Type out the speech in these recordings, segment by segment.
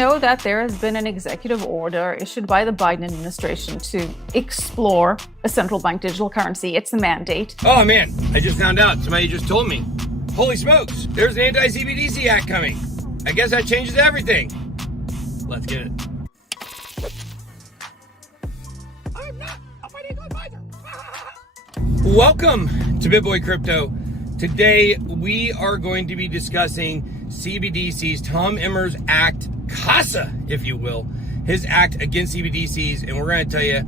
Know that there has been an executive order issued by the Biden administration to explore a central bank digital currency. It's a mandate. Oh man, I just found out. Somebody just told me. Holy smokes, there's an anti-CBDC act coming. I guess that changes everything. Let's get it. I'm not a financial advisor. Welcome to BitBoy Crypto. Today we are going to be discussing CBDC's Tom Emmer's act, CASA, if you will, his act against CBDCs, and we're going to tell you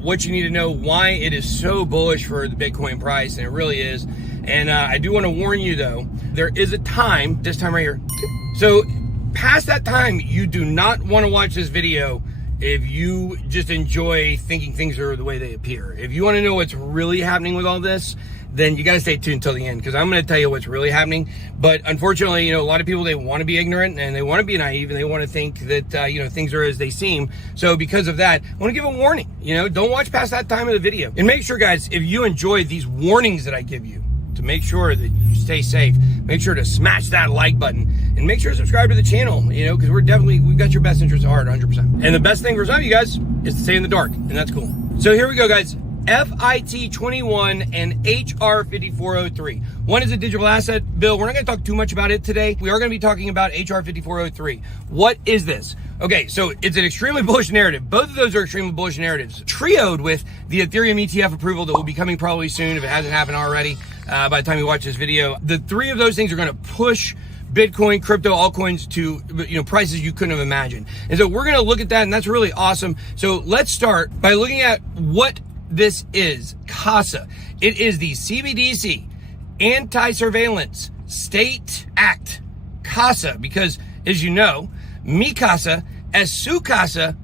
what you need to know, why it is so bullish for the Bitcoin price, and it really is. And I do want to warn you though, there is a time, this time right here. So past that time, you do not want to watch this video if you just enjoy thinking things are the way they appear. If you want to know what's really happening with all this, then you got to stay tuned until the end, because I'm going to tell you what's really happening. But unfortunately, a lot of people, they want to be ignorant and they want to be naive and they want to think that, things are as they seem. So because of that, I want to give a warning. Don't watch past that time of the video. And make sure, guys, if you enjoy these warnings that I give you, to make sure that you stay safe, make sure to smash that like button and make sure to subscribe to the channel, because we've got your best interests at heart 100%. And the best thing for some of you guys is to stay in the dark, and that's cool. So here we go, guys. FIT21 and HR 5403. One is a digital asset bill. We're not going to talk too much about it today. We are going to be talking about HR 5403. What is this? Okay, so it's an extremely bullish narrative. Both of those are extremely bullish narratives, trioed with the Ethereum ETF approval that will be coming probably soon if it hasn't happened already by the time you watch this video. The three of those things are going to push Bitcoin, crypto, altcoins to prices you couldn't have imagined. And so we're going to look at that, and that's really awesome. So let's start by looking at what this is. CASA. It is the CBDC Anti-Surveillance State Act. CASA, because as you know, mi casa es su casa,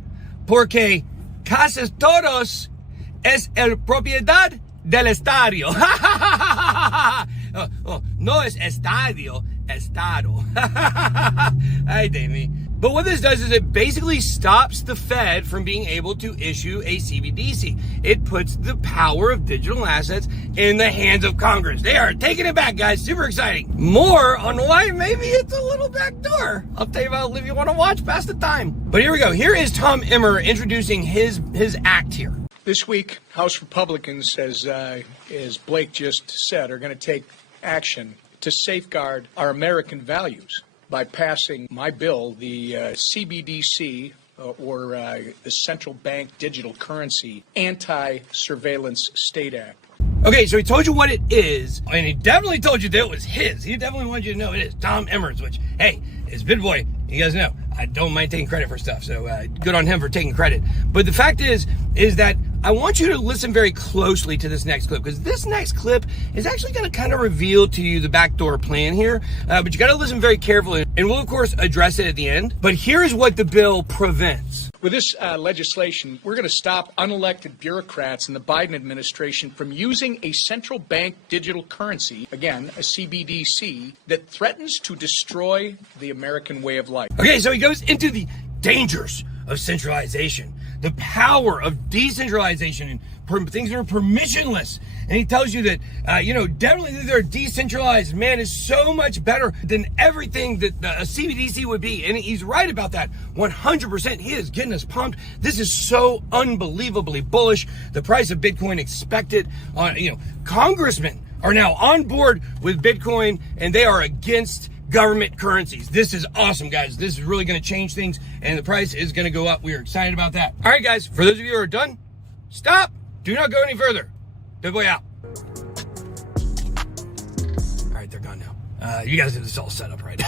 porque casas todos es el propiedad del estadio. No es estadio, estado. Ay, de mí. But what this does is it basically stops the Fed from being able to issue a CBDC. It puts the power of digital assets in the hands of Congress. They are taking it back, guys. Super exciting. More on why maybe it's a little backdoor. I'll tell you about it if you want to watch past the time. But here we go. Here is Tom Emmer introducing his act here. This week, House Republicans, as Blake just said, are going to take action to safeguard our American values by passing my bill, the CBDC, or the Central Bank Digital Currency Anti-Surveillance State Act. Okay, so he told you what it is, and he definitely told you that it was his. He definitely wanted you to know it is Tom Emmer's, which, hey, is BitBoy. You guys know, I don't mind taking credit for stuff, so good on him for taking credit. But the fact is that I want you to listen very closely to this next clip, because this next clip is actually going to kind of reveal to you the backdoor plan here, but you got to listen very carefully, and we'll, of course, address it at the end. But here's what the bill prevents. With this legislation, we're going to stop unelected bureaucrats in the Biden administration from using a central bank digital currency, again, a CBDC, that threatens to destroy the American way of life. Okay, so he goes into the dangers of centralization, the power of decentralization, and things that are permissionless. And he tells you that, definitely they're decentralized, man, is so much better than everything that a CBDC would be. And he's right about that 100%. He is getting us pumped. This is so unbelievably bullish. The price of Bitcoin expected. Congressmen are now on board with Bitcoin, and they are against government currencies. This is awesome, guys. This is really going to change things, and the price is going to go up. We are excited about that. All right, guys, for those of you who are done, stop. Do not go any further. BitBoy out. All right, they're gone now. You guys have this all set up, right?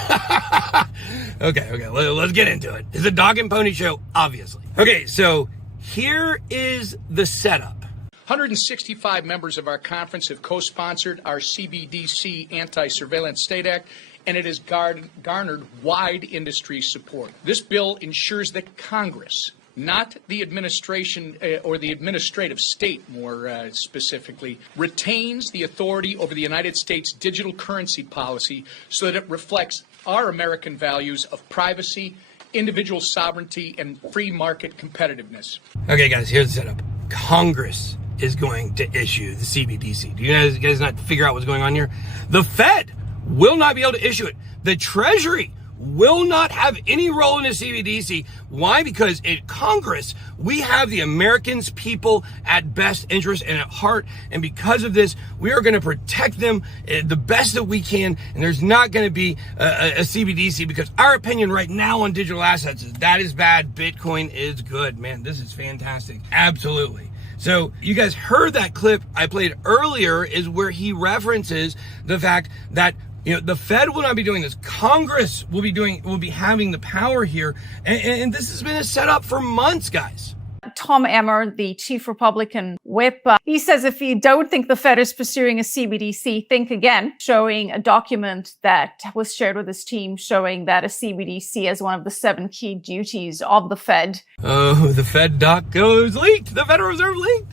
Okay, let's get into it. It's a dog and pony show, obviously. Okay, so here is the setup. 165 members of our conference have co-sponsored our CBDC Anti-Surveillance State Act, and it has garnered wide industry support. This bill ensures that Congress, not the administration or the administrative state more specifically, retains the authority over the United States digital currency policy so that it reflects our American values of privacy, individual sovereignty, and free market competitiveness. Okay, guys, here's the setup. Congress is going to issue the CBDC. Do you guys not figure out what's going on here? The Fed will not be able to issue it. The Treasury will not have any role in the CBDC. Why? Because in Congress, we have the Americans' people at best interest and at heart. And because of this, we are going to protect them the best that we can. And there's not going to be a CBDC, because our opinion right now on digital assets is that is bad. Bitcoin is good. Man, this is fantastic. Absolutely. So you guys heard that clip I played earlier, is where he references the fact that, you know, the Fed will not be doing this. Congress will be having the power here. And this has been a setup for months, guys. Tom Emmer, the chief Republican whip, he says if you don't think the Fed is pursuing a CBDC, think again, showing a document that was shared with his team showing that a CBDC is one of the 7 key duties of the Fed. Oh, the Fed doc goes leaked. The Federal Reserve leaked.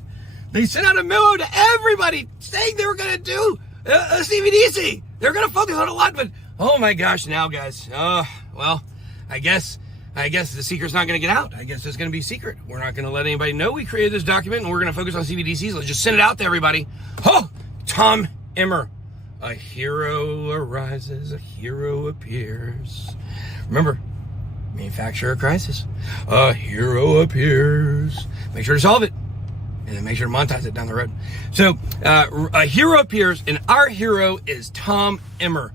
They sent out a memo to everybody saying they were going to do a CBDC. They're going to focus on a lot, but oh my gosh, now guys, well, I guess the secret's not going to get out. I guess it's going to be secret. We're not going to let anybody know we created this document, and we're going to focus on CBDCs. Let's just send it out to everybody. Oh, Tom Emmer. A hero arises, a hero appears. Remember, manufacture a crisis. A hero appears. Make sure to solve it, and then make sure to monetize it down the road. So, a hero appears, and our hero is Tom Emmer.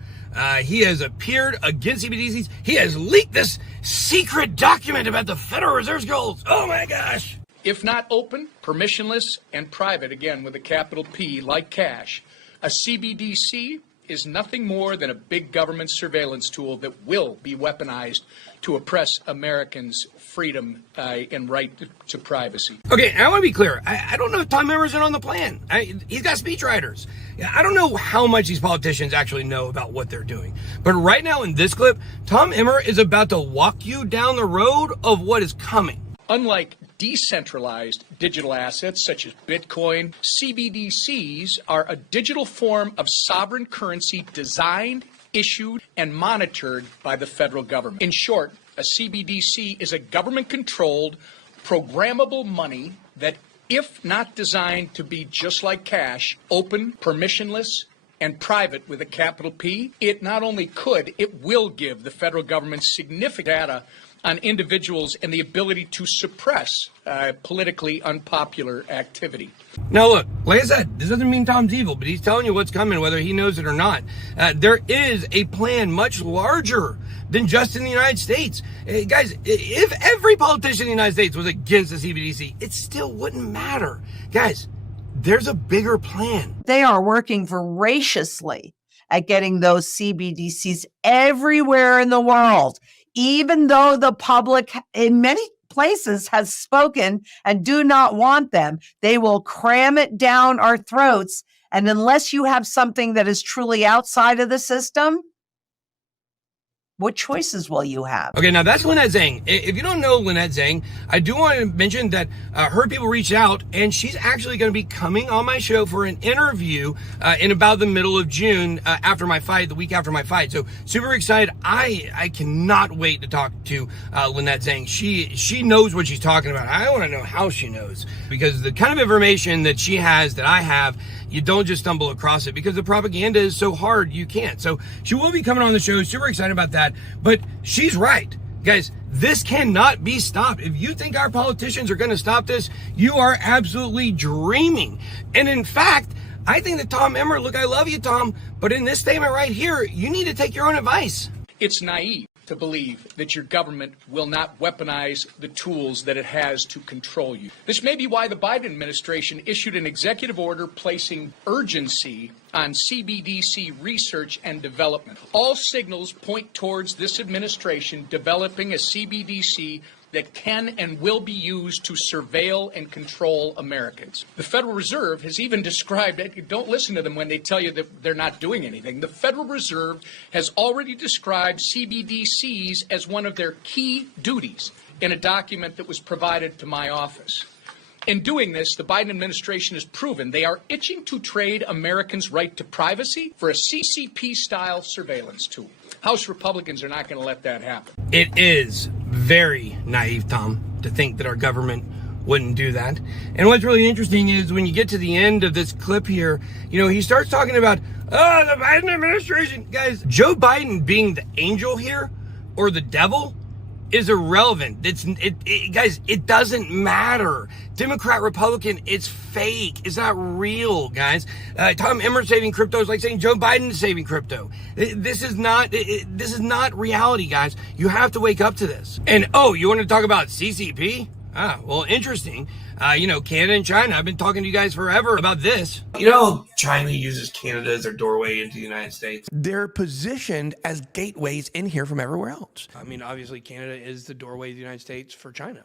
He has appeared against CBDCs. He has leaked this secret document about the Federal Reserve's goals. Oh my gosh. If not open, permissionless, and private, again with a capital P, like cash, a CBDC is nothing more than a big government surveillance tool that will be weaponized to oppress Americans' freedom and right to privacy. Okay, I want to be clear. I don't know if Tom Emmer's in on the plan. He's got speechwriters. I don't know how much these politicians actually know about what they're doing. But right now in this clip, Tom Emmer is about to walk you down the road of what is coming. Unlike decentralized digital assets such as Bitcoin, CBDCs are a digital form of sovereign currency designed, issued, and monitored by the federal government. In short, a CBDC is a government-controlled, programmable money that, if not designed to be just like cash, open, permissionless, and private with a capital P, it not only could, it will give the federal government significant data on individuals and the ability to suppress politically unpopular activity. Now look, like I said, this doesn't mean Tom's evil, but he's telling you what's coming, whether he knows it or not. There is a plan much larger than just in the United States. Guys, if every politician in the United States was against the CBDC, it still wouldn't matter. Guys, there's a bigger plan. They are working voraciously at getting those CBDCs everywhere in the world, even though the public in many places has spoken and do not want them. They will cram it down our throats. And unless you have something that is truly outside of the system, what choices will you have? Okay, now that's Lynette Zhang. If you don't know Lynette Zhang, I do want to mention that her people reached out, and she's actually going to be coming on my show for an interview in about the middle of June after my fight, the week after my fight. So super excited. I cannot wait to talk to Lynette Zhang. She knows what she's talking about. I want to know how she knows, because the kind of information that she has that I have, you don't just stumble across it, because the propaganda is so hard you can't. So she will be coming on the show. Super excited about that. But she's right. Guys, this cannot be stopped. If you think our politicians are going to stop this, you are absolutely dreaming. And in fact, I think that Tom Emmer, look, I love you, Tom, but in this statement right here, you need to take your own advice. It's naive to believe that your government will not weaponize the tools that it has to control you. This may be why the Biden administration issued an executive order placing urgency on CBDC research and development. All signals point towards this administration developing a CBDC that can and will be used to surveil and control Americans. The Federal Reserve has even described it. Don't listen to them when they tell you that they're not doing anything. The Federal Reserve has already described CBDCs as one of their key duties in a document that was provided to my office. In doing this, the Biden administration has proven they are itching to trade Americans' right to privacy for a CCP-style surveillance tool. House Republicans are not going to let that happen. It is very naive, Tom, to think that our government wouldn't do that. And what's really interesting is when you get to the end of this clip here, you know, he starts talking about, the Biden administration. Guys, Joe Biden being the angel here or the devil is irrelevant. Guys, it doesn't matter. Democrat, Republican, it's fake. It's not real, guys. Tom Emmer saving crypto is like saying Joe Biden is saving crypto. This is not reality, guys. You have to wake up to this. And oh, you want to talk about CCP? Ah, well, interesting. Canada and China, I've been talking to you guys forever about this. China uses Canada as their doorway into the United States. They're positioned as gateways in here from everywhere else. I mean, obviously, Canada is the doorway to the United States for China.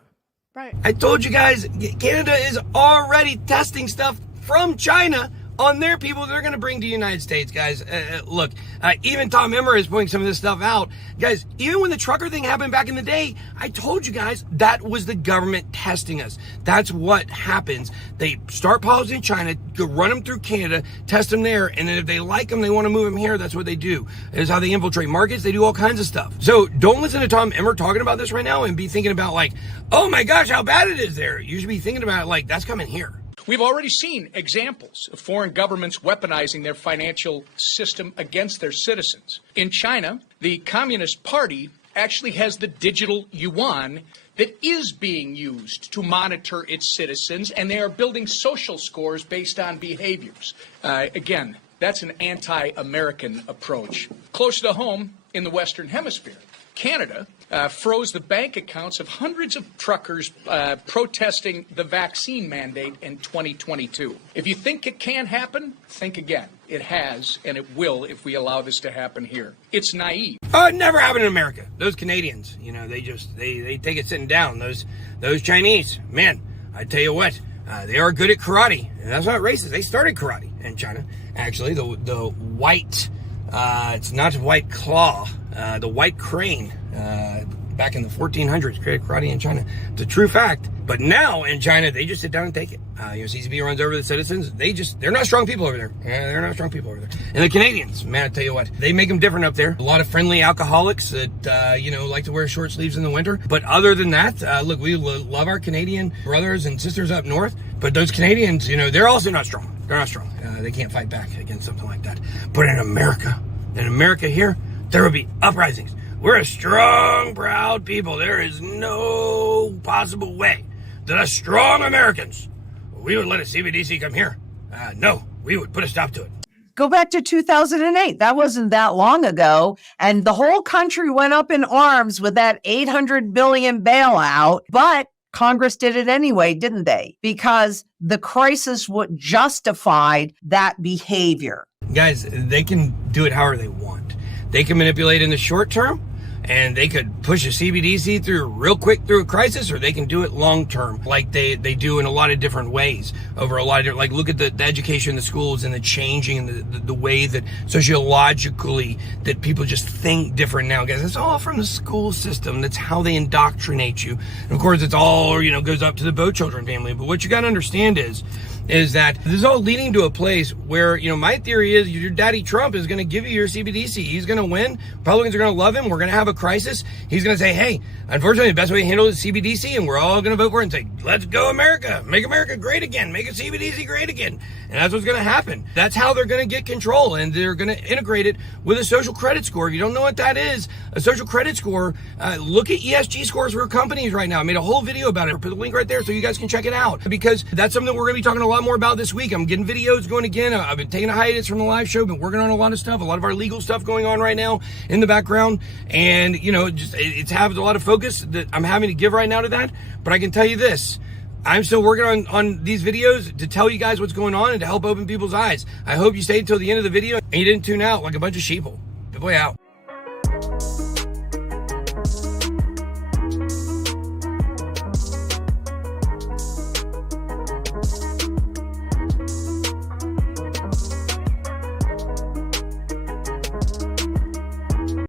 Right. I told you guys, Canada is already testing stuff from China on their people they're going to bring to the United States, guys. Look, even Tom Emmer is pointing some of this stuff out. Guys, even when the trucker thing happened back in the day, I told you guys that was the government testing us. That's what happens. They start policies in China, go run them through Canada, test them there, and then if they like them, they want to move them here. That's what they do. It's how they infiltrate markets. They do all kinds of stuff. So don't listen to Tom Emmer talking about this right now and be thinking about like, oh my gosh, how bad it is there. You should be thinking about it like, that's coming here. We've already seen examples of foreign governments weaponizing their financial system against their citizens. In China, the Communist Party actually has the digital yuan that is being used to monitor its citizens, and they are building social scores based on behaviors. Again, that's an anti-American approach. Close to home in the Western Hemisphere, Canada froze the bank accounts of hundreds of truckers protesting the vaccine mandate in 2022. If you think it can happen, think again. It has, and it will if we allow this to happen here. It's naive. It never happened in America. Those Canadians, they take it sitting down. Those Chinese, man, I tell you what, they are good at karate. And that's not racist. They started karate in China. Actually, the white, it's not white claw, the white crane, back in the 1400s created karate in China. It's a true fact. But now in China, they just sit down and take it. CCP runs over the citizens. They're not strong people over there. They're not strong people over there. And the Canadians, man, I tell you what, they make them different up there. A lot of friendly alcoholics that, like to wear short sleeves in the winter. But other than that, look, we love our Canadian brothers and sisters up north. But those Canadians, they're also not strong. They're not strong. They can't fight back against something like that. But in America here, there will be uprisings. We're a strong, proud people. There is no possible way that us strong Americans, we would let a CBDC come here. No, we would put a stop to it. Go back to 2008. That wasn't that long ago. And the whole country went up in arms with that $800 billion bailout. But Congress did it anyway, didn't they? Because the crisis would justify that behavior. Guys, they can do it however they want. They can manipulate in the short term, and they could push a CBDC through real quick through a crisis, or they can do it long term, like they do in a lot of different ways over a lot of different, like look at the education in the schools and the changing and the way that sociologically that people just think different now, guys. It's all from the school system. That's how they indoctrinate you. And of course, it's all, goes up to the Bow Children family. But what you got to understand is that this is all leading to a place where, my theory is your daddy Trump is going to give you your CBDC. He's going to win. Republicans are going to love him. We're going to have a crisis. He's going to say, hey, unfortunately, the best way to handle it is CBDC, and we're all going to vote for it and say, let's go America. Make America great again. Make a CBDC great again. And that's what's going to happen. That's how they're going to get control, and they're going to integrate it with a social credit score. If you don't know what that is, a social credit score, look at ESG scores for companies right now. I made a whole video about it. I'll put the link right there so you guys can check it out, because that's something that we're going to be talking a lot more about this week. I'm getting videos going again. I've been taking a hiatus from the live show, been working on a lot of stuff, a lot of our legal stuff going on right now in the background. And, it's having a lot of focus that I'm having to give right now to that. But I can tell you this, I'm still working on these videos to tell you guys what's going on and to help open people's eyes. I hope you stayed until the end of the video and you didn't tune out like a bunch of sheeple. Good boy out.